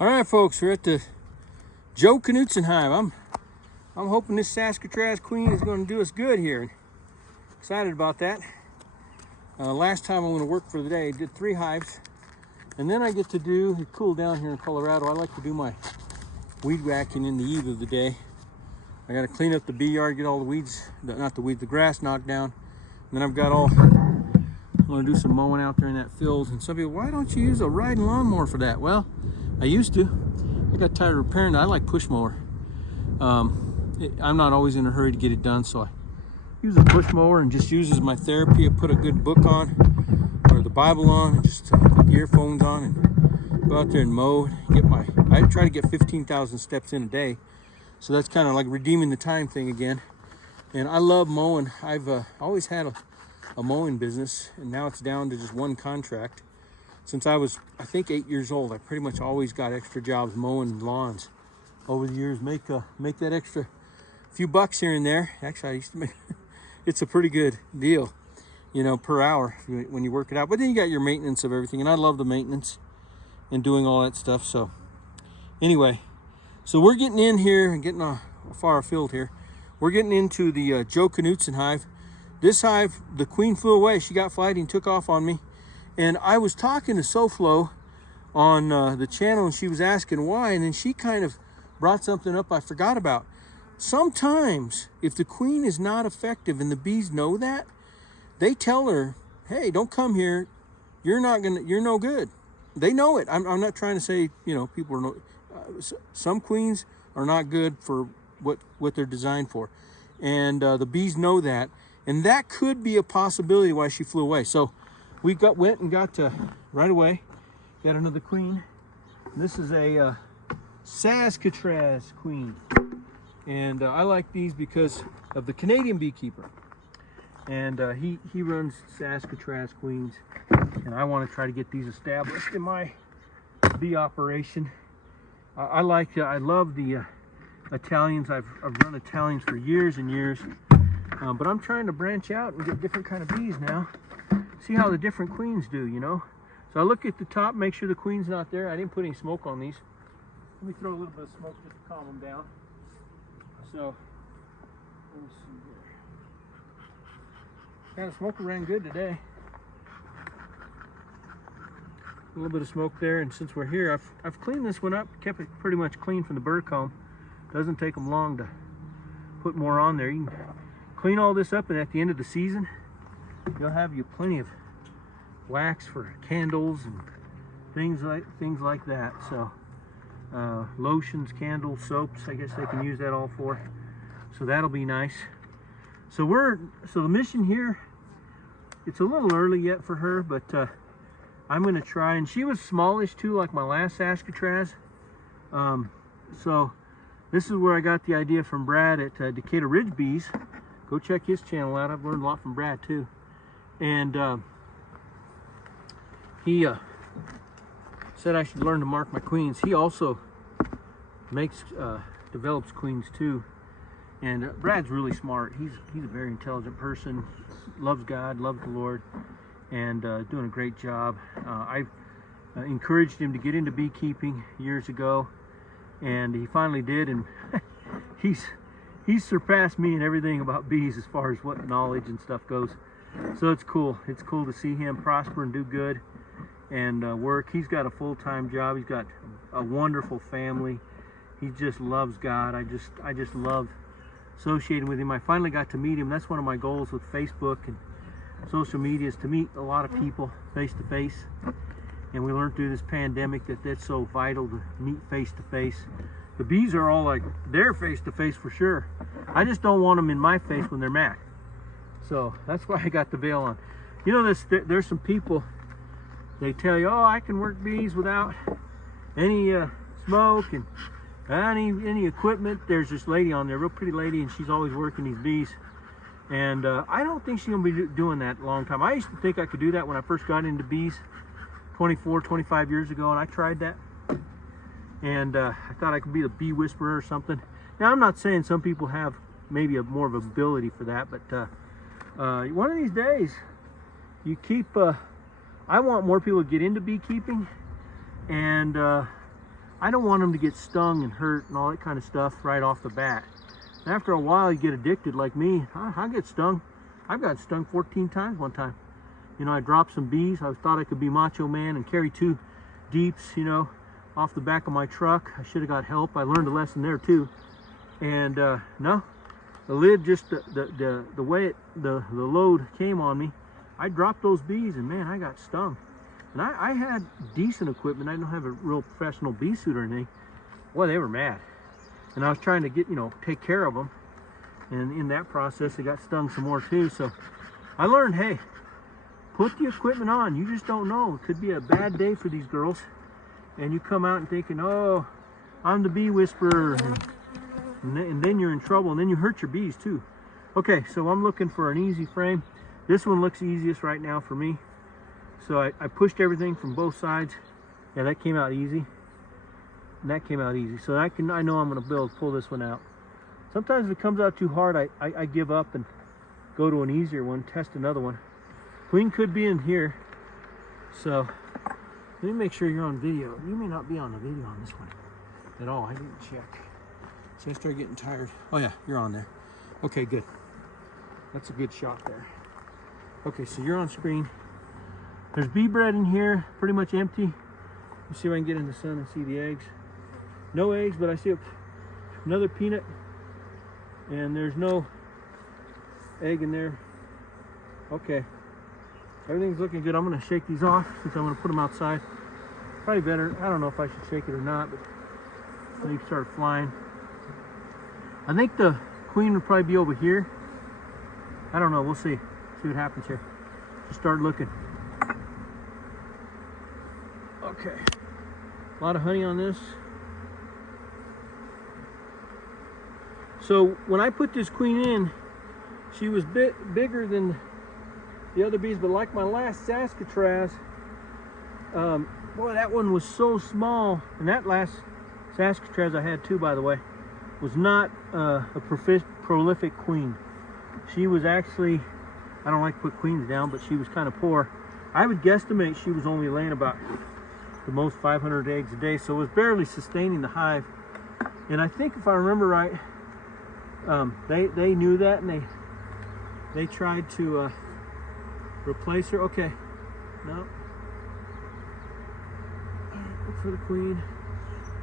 All right, folks, we're at the Knudson Hive. I'm hoping this Saskatraz Queen is going to do us good here. Excited about that. Last time I'm going to work for the day, I did 3 hives, and then I get to do, it's cool down here in Colorado, I like to do my weed whacking in the eve of the day. I got to clean up the bee yard, get all the weeds, not the weeds, the grass knocked down. And then I'm going to do some mowing out there in that field. And some people, why don't you use a riding lawnmower for that? Well, I used to. I got tired of repairing it. I like push mower. I'm not always in a hurry to get it done, so I use a push mower and just use as my therapy. I put a good book on or the Bible on and just put the earphones on and go out there and mow. I try to get 15,000 steps in a day. So that's kind of like redeeming the time thing again. And I love mowing. I've always had a mowing business, and now it's down to just one contract. Since I was, I think, 8 years old, I pretty much always got extra jobs mowing lawns. Over the years, make that extra few bucks here and there. Actually, I used to make, it's a pretty good deal, you know, per hour when you work it out. But then you got your maintenance of everything, and I love the maintenance and doing all that stuff. So anyway, so we're getting in here and getting far afield here. We're getting into the Knudson Hive. This hive, the queen flew away. She got flighty and took off on me. And I was talking to SoFlo on the channel, and she was asking why. And then she kind of brought something up I forgot about. Sometimes, if the queen is not effective and the bees know that, they tell her, hey, don't come here. You're no good. They know it. I'm not trying to say, you know, people are no, some queens are not good for what they're designed for. And the bees know that. And that could be a possibility why she flew away. So we went and got right away, got another queen. This is a Saskatraz Queen. And I like these because of the Canadian beekeeper. And he runs Saskatraz Queens. And I want to try to get these established in my bee operation. I love the Italians. I've run Italians for years and years. But I'm trying to branch out and get different kind of bees now. See how the different queens do, you know. So I look at the top, make sure the queen's not there. I didn't put any smoke on these. Let me throw a little bit of smoke just to calm them down. So, let me see here. Kind of smoker ran good today. A little bit of smoke there, and since we're here, I've cleaned this one up, kept it pretty much clean from the bird comb. Doesn't take them long to put more on there. You can clean all this up, and at the end of the season, you'll have you plenty of wax for candles and things like that. So lotions, candles, soaps, I guess they can use that all for. So that'll be nice. So the mission here, it's a little early yet for her, but I'm gonna try. And she was smallish too, like my last Saskatraz. So this is where I got the idea from Brad at Decatur Ridge Bees. Go check his channel out. I've learned a lot from Brad too. And he said I should learn to mark my queens. He also develops queens too. And Brad's really smart. He's a very intelligent person. Loves God, loves the Lord, and doing a great job. I've encouraged him to get into beekeeping years ago, and he finally did. And he's surpassed me in everything about bees as far as what knowledge and stuff goes. So it's cool. It's cool to see him prosper and do good and work. He's got a full-time job. He's got a wonderful family. He just loves God. I just love associating with him. I finally got to meet him. That's one of my goals with Facebook and social media, is to meet a lot of people face to face. And we learned through this pandemic that that's so vital to meet face to face. The bees are all like, they're face to face for sure. I just don't want them in my face when they're mad. So that's why I got the veil on. You know, there's some people, they tell you, oh, I can work bees without any smoke and any equipment. There's this lady on there, real pretty lady, and she's always working these bees. And I don't think she's gonna be doing that a long time. I used to think I could do that when I first got into bees 24, 25 years ago, and I tried that. And I thought I could be the bee whisperer or something. Now, I'm not saying some people have maybe more of an ability for that, but one of these days, you keep, I want more people to get into beekeeping, and I don't want them to get stung and hurt and all that kind of stuff right off the bat. And after a while, you get addicted like me. I get stung. I've got stung 14 times one time. You know, I dropped some bees. I thought I could be macho man and carry 2 deeps, you know, off the back of my truck. I should have got help. I learned a lesson there too. And no, the lid, just the way the load came on me, I dropped those bees and man, I got stung. And I had decent equipment. I don't have a real professional bee suit or anything. Boy, they were mad. And I was trying to get, you know, take care of them. And in that process, they got stung some more too. So I learned, hey, put the equipment on. You just don't know. It could be a bad day for these girls. And you come out and thinking, oh, I'm the bee whisperer. And then you're in trouble. And then you hurt your bees too. Okay, so I'm looking for an easy frame. This one looks easiest right now for me. So I pushed everything from both sides. Yeah, that came out easy. And that came out easy. So I know I'm going to be able to pull this one out. Sometimes if it comes out too hard, I give up and go to an easier one, test another one. Queen could be in here. So let me make sure you're on video. You may not be on the video on this one at all. I didn't check. So I start getting tired. Oh yeah, you're on there. Okay, good. That's a good shot there. Okay, so you're on screen. There's bee bread in here, pretty much empty. You see if I can get in the sun and see the eggs. No eggs, but I see another peanut. And there's no egg in there. Okay. Everything's looking good. I'm going to shake these off since I'm going to put them outside. Probably better. I don't know if I should shake it or not, but they start flying. I think the queen would probably be over here. I don't know. We'll see. See what happens here. Just start looking. Okay. A lot of honey on this. So when I put this queen in, she was bigger than the other bees, but like my last Saskatraz, boy, that one was so small. And that last Saskatraz I had too, by the way, was not a prolific queen. She was actually, I don't like to put queens down, but she was kind of poor. I would guesstimate she was only laying about the most 500 eggs a day, so it was barely sustaining the hive. And I think if I remember right, they knew that, and they tried to replace her. Okay, no. All right, look for the queen.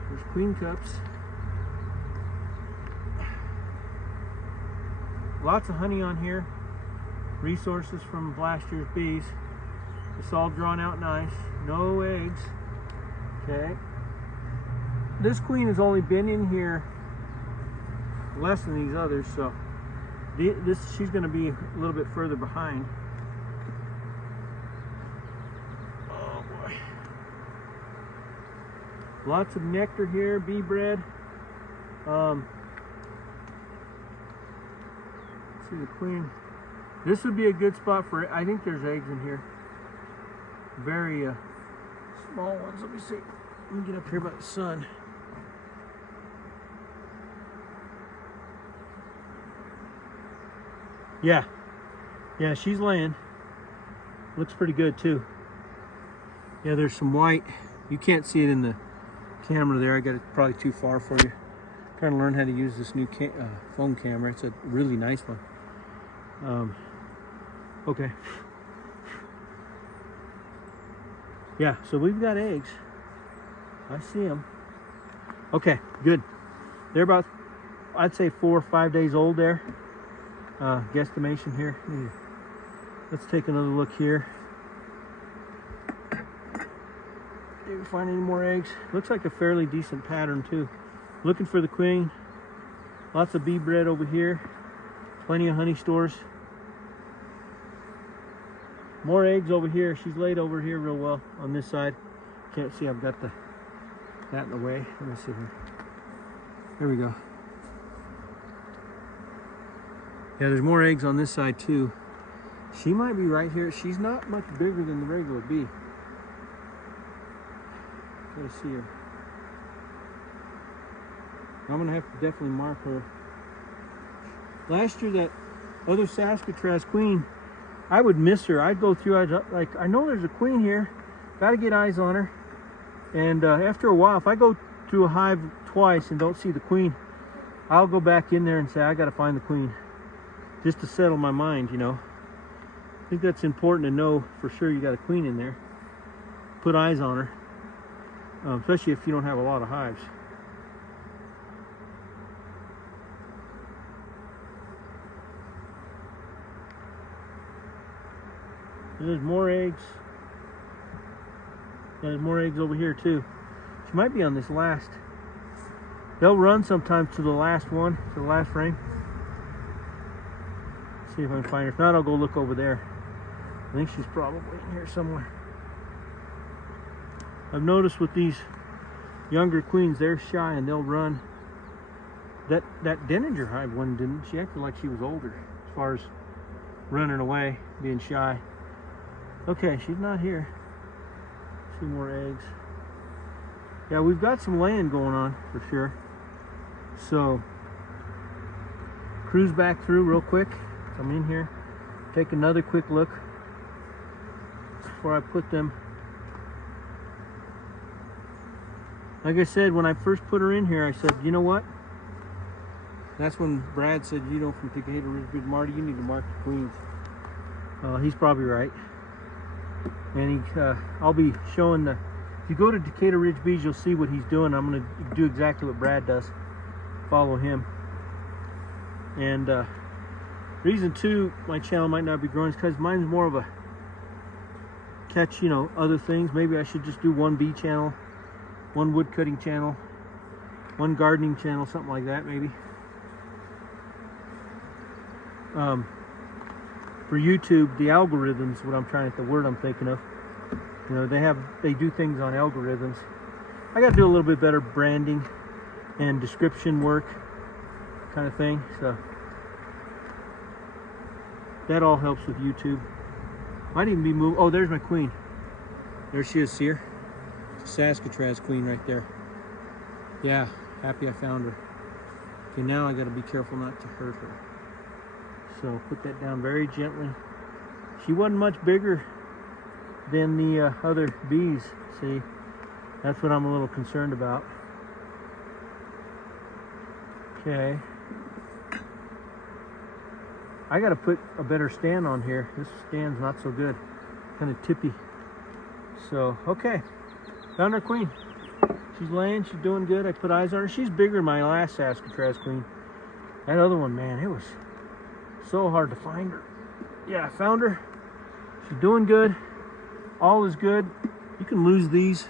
There's queen cups. Lots of honey on here. Resources from last year's bees. It's all drawn out nice. No eggs. Okay. This queen has only been in here less than these others, so she's going to be a little bit further behind. Oh boy. Lots of nectar here, bee bread. See the queen. This would be a good spot for, I think there's eggs in here. Very small ones. Let me see. Let me get up here by the sun. Yeah, she's laying. Looks pretty good too. Yeah, there's some white. You can't see it in the camera there. I got it probably too far for you. I'm trying to learn how to use this new phone camera. It's a really nice one. Okay. Yeah, so we've got eggs. I see them. Okay, good. They're about, I'd say 4 or 5 days old there. Guesstimation here. Let's take another look here. Did we find any more eggs? Looks like a fairly decent pattern too. Looking for the queen. Lots of bee bread over here. Plenty of honey stores. More eggs over here. She's laid over here real well on this side. Can't see, I've got that in the way. Let me see here. There we go. Yeah, there's more eggs on this side too. She might be right here. She's not much bigger than the regular bee. Try to see her. I'm gonna have to definitely mark her. Last year, that other Saskatraz Queen, I would miss her. I'd go through, I know there's a queen here. Got to get eyes on her. And after a while, if I go through a hive twice and don't see the queen, I'll go back in there and say, I gotta find the queen, just to settle my mind, you know. I think that's important to know for sure you got a queen in there. Put eyes on her, especially if you don't have a lot of hives. There's more eggs. There's more eggs over here too. She might be on this last. They'll run sometimes to the last one, to the last frame. See if I can find her. If not, I'll go look over there. I think she's probably in here somewhere. I've noticed with these younger queens, they're shy and they'll run. That Denninger hive one didn't. She acted like she was older as far as running away, being shy. Okay, she's not here. See more eggs. Yeah, we've got some laying going on for sure. So, cruise back through real quick. Come in here, take another quick look before I put them. Like I said, when I first put her in here, I said, you know what? That's when Brad said, you know, from Decatur Ridge, Marty, you need to mark the queens. He's probably right. And I'll be showing the, if you go to Decatur Ridge Bees, you'll see what he's doing. I'm going to do exactly what Brad does. Follow him. And reason too, my channel might not be growing is because mine's more of a catch, you know, other things. Maybe I should just do one bee channel, one wood cutting channel, one gardening channel, something like that maybe. For YouTube, the algorithms, what I'm trying to, the word I'm thinking of, you know, they do things on algorithms. I got to do a little bit better branding and description work kind of thing. So that all helps with YouTube. Might even be moved. Oh, there's my queen. There she is, see her? Saskatraz Queen right there. Yeah, happy I found her. Okay, now I got to be careful not to hurt her. So put that down very gently. She wasn't much bigger than the other bees. See, that's what I'm a little concerned about. Okay. I got to put a better stand on here. This stand's not so good. Kind of tippy. So, okay. Found our queen. She's laying. She's doing good. I put eyes on her. She's bigger than my last Saskatraz Queen. That other one, man, it was so hard to find her. Yeah, I found her. She's doing good. All is good. You can lose these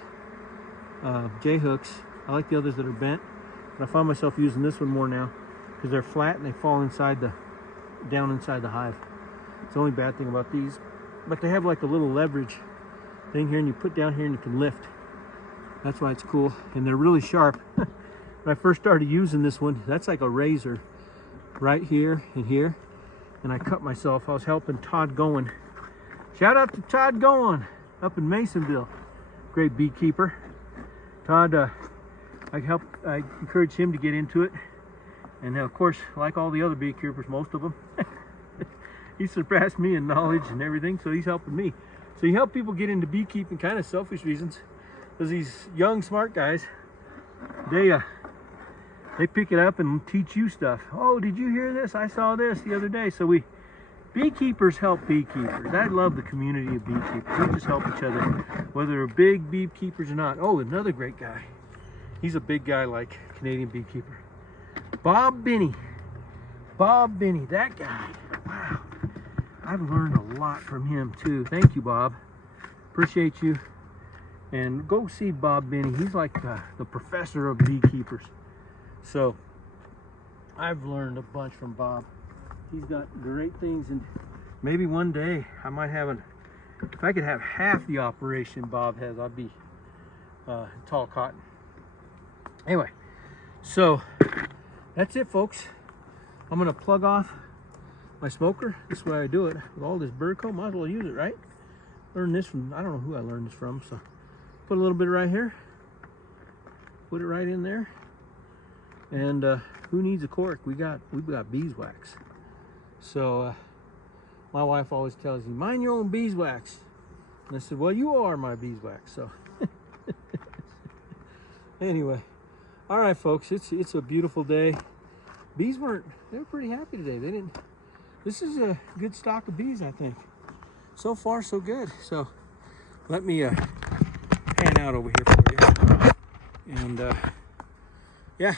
J-hooks. I like the others that are bent. But I find myself using this one more now because they're flat and they fall inside down inside the hive. It's the only bad thing about these. But they have like a little leverage thing here and you put down here and you can lift. That's why it's cool. And they're really sharp. When I first started using this one, that's like a razor right here and here. And I cut myself. I was helping Todd Gowan. Shout out to Todd Gowan up in Masonville. Great beekeeper. Todd, I encouraged him to get into it. And of course, like all the other beekeepers, most of them, he surpassed me in knowledge and everything, so he's helping me. So you help people get into beekeeping, kind of selfish reasons, because these young, smart guys, they pick it up and teach you stuff. Oh, did you hear this? I saw this the other day. So beekeepers help beekeepers. I love the community of beekeepers. We just help each other, whether they're big beekeepers or not. Oh, another great guy. He's a big guy like Canadian beekeeper. Bob Binney. Bob Binney, that guy. Wow. I've learned a lot from him too. Thank you, Bob. Appreciate you. And go see Bob Binney. He's like the professor of beekeepers. So I've learned a bunch from Bob. He's got great things, and maybe one day I might have if I could have half the operation Bob has, I'd be tall cotton. Anyway, so that's it, folks. I'm gonna plug off my smoker. This is why I do it. With all this bird comb, might as well use it, right? Learned this from, I don't know who I learned this from, so put a little bit right here. Put it right in there. And who needs a cork? We've got beeswax. So my wife always tells me, mind your own beeswax. And I said, well, you are my beeswax. So anyway, All right, folks, it's a beautiful day. Bees they were pretty happy today. This is a good stock of bees, I think. So far, so good. So let me pan out over here for you. And yeah,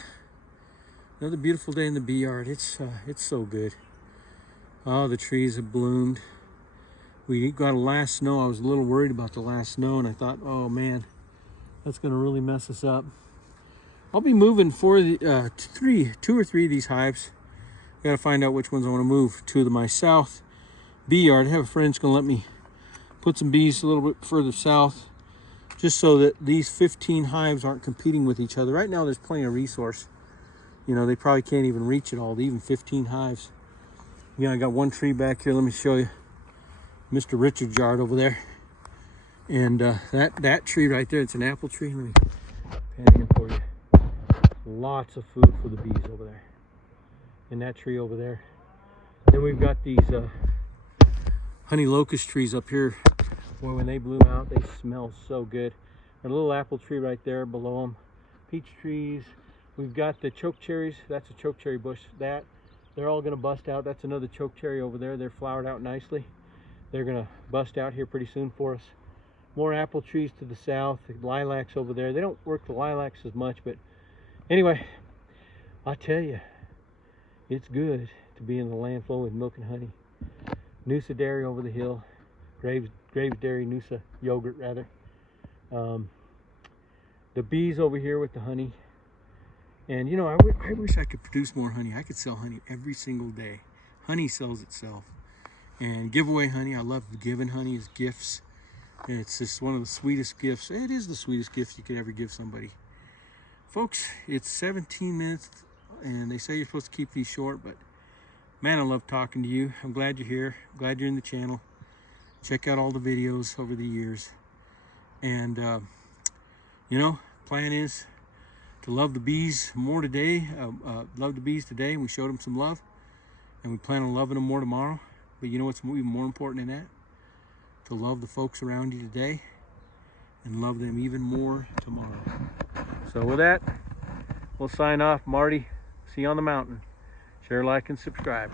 another beautiful day in the bee yard. It's so good. Oh, the trees have bloomed. We got a last snow. I was a little worried about the last snow, and I thought, oh man, that's going to really mess us up. I'll be moving for the two or three of these hives. Got to find out which ones I want to move to my south bee yard. I have a friend that's going to let me put some bees a little bit further south, just so that these 15 hives aren't competing with each other. Right now, there's plenty of resource. You know, they probably can't even reach it all, even 15 hives. I got one tree back here. Let me show you Mr. Richard's yard over there. And that tree right there, it's an apple tree. Let me pan it in for you. Lots of food for the bees over there. And that tree over there. Then we've got these honey locust trees up here, where when they bloom out, they smell so good. A little apple tree right there below them. Peach trees. We've got the choke cherries. That's a choke cherry bush. They're all going to bust out. That's another choke cherry over there. They're flowered out nicely. They're going to bust out here pretty soon for us. More apple trees to the south. The lilacs over there. They don't work the lilacs as much, but anyway, I tell you, it's good to be in the land flowing with milk and honey. Noosa Dairy over the hill. Graves Dairy, Noosa yogurt rather. The bees over here with the honey. And you know, I wish I could produce more honey. I could sell honey every single day. Honey sells itself. And giveaway honey, I love giving honey as gifts. And it's just one of the sweetest gifts. It is the sweetest gift you could ever give somebody. Folks, it's 17 minutes, and they say you're supposed to keep these short, but man, I love talking to you. I'm glad you're here. I'm glad you're in the channel. Check out all the videos over the years. And, you know, plan is to love the bees more today. Love the bees today, and we showed them some love. And we plan on loving them more tomorrow. But you know what's even more important than that? To love the folks around you today and love them even more tomorrow. So with that, we'll sign off. Marty, see you on the mountain. Share, like, and subscribe.